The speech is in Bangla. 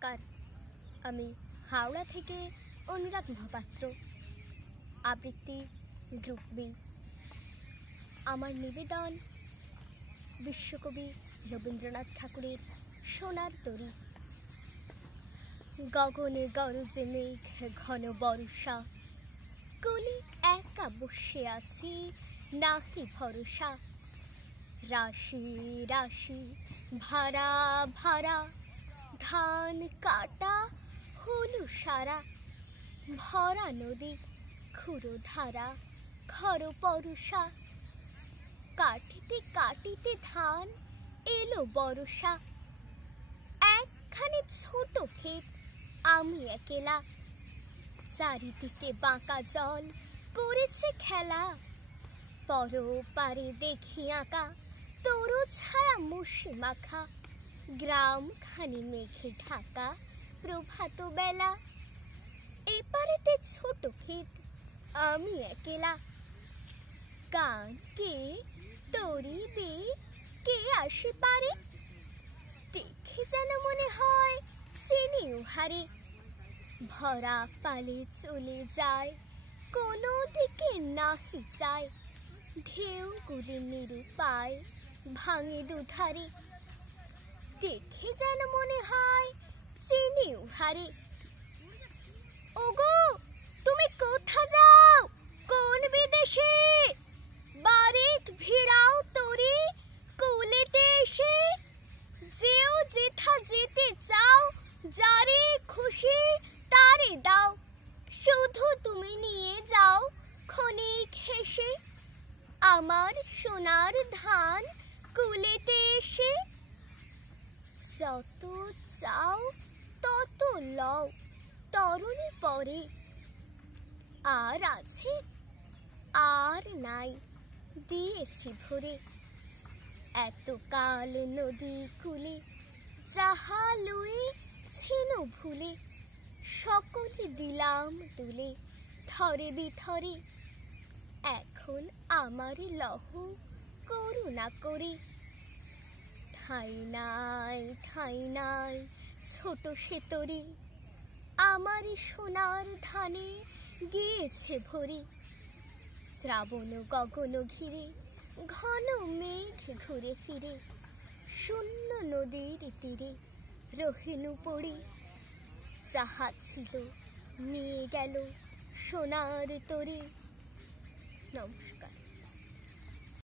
নমস্কার, আমি হাওড়া থেকে অনুরাগ মহাপাত্র, আবৃত্তি গ্রুপ বি। আমার নিবেদন বিশ্বকবি রবীন্দ্রনাথ ঠাকুরের সোনার তরী। গগনে গরজে মেঘ ঘন বর্ষা, কলি একা বসে আছি নাহি ভরসা। রাশি রাশি ভাড়া ভাড়া, ধান কাটা হলু সারা। ভরা নদী ক্ষুরো ধারা, খর পরশা। কাটিতে কাটিতে ধান এলো বরষা। একখানি ছোট ক্ষেত আমি একেলা, চারিদিকে বাঁকা জল করেছে খেলা। পরপারে দেখি আঁকা তরু ছায়া মুশি মাখা, গ্রাম খানি মেঘে ঢাকা প্রভাত বেলা। এপারেতে ছোট ক্ষেত আমি একেলা, গান কে তরিবে কে আসে পারে। দেখে যেন মনে হয় চিনি উহারে, ভরা পালে চলে যায় কোনো দিকে নাহি যায়। ঢেউগুলি নিরুপায় ভাঙে দুধারে, দেখে যেন মনে হয় চিনি উহারে। ওগো তুমি কোথা যাও, কোন বিদেশে? বাড়িত ভিড়াও তরি কুলেতে এসে। যেও যেথা যেতে চাও, যারে খুশি তারে দাও। শুধু তুমি নিয়ে যাও ক্ষণিক হেসে, আমার সোনার ধান কুলেতে এসে। যত চাও তত লও তরুণী পরে, আর আছে আর নাই দিয়েছি ভরে। এতকাল নদী কুলে যাহা লয়ে ছিল ভুলে, সকলে দিলাম তুলে থরে বিথরে। এখন আমারে লহ করুণা করে, ঠাই নাই ছোট সে তরি। আমারই সোনার ধানে গিয়েছে ভরি। শ্রাবণ গগন ঘিরে ঘন মেঘ ঘুরে ফিরে, শূন্য নদীর তীরে রহিনু পড়ি। যাহা ছিল নিয়ে গেল সোনার তরি। নমস্কার।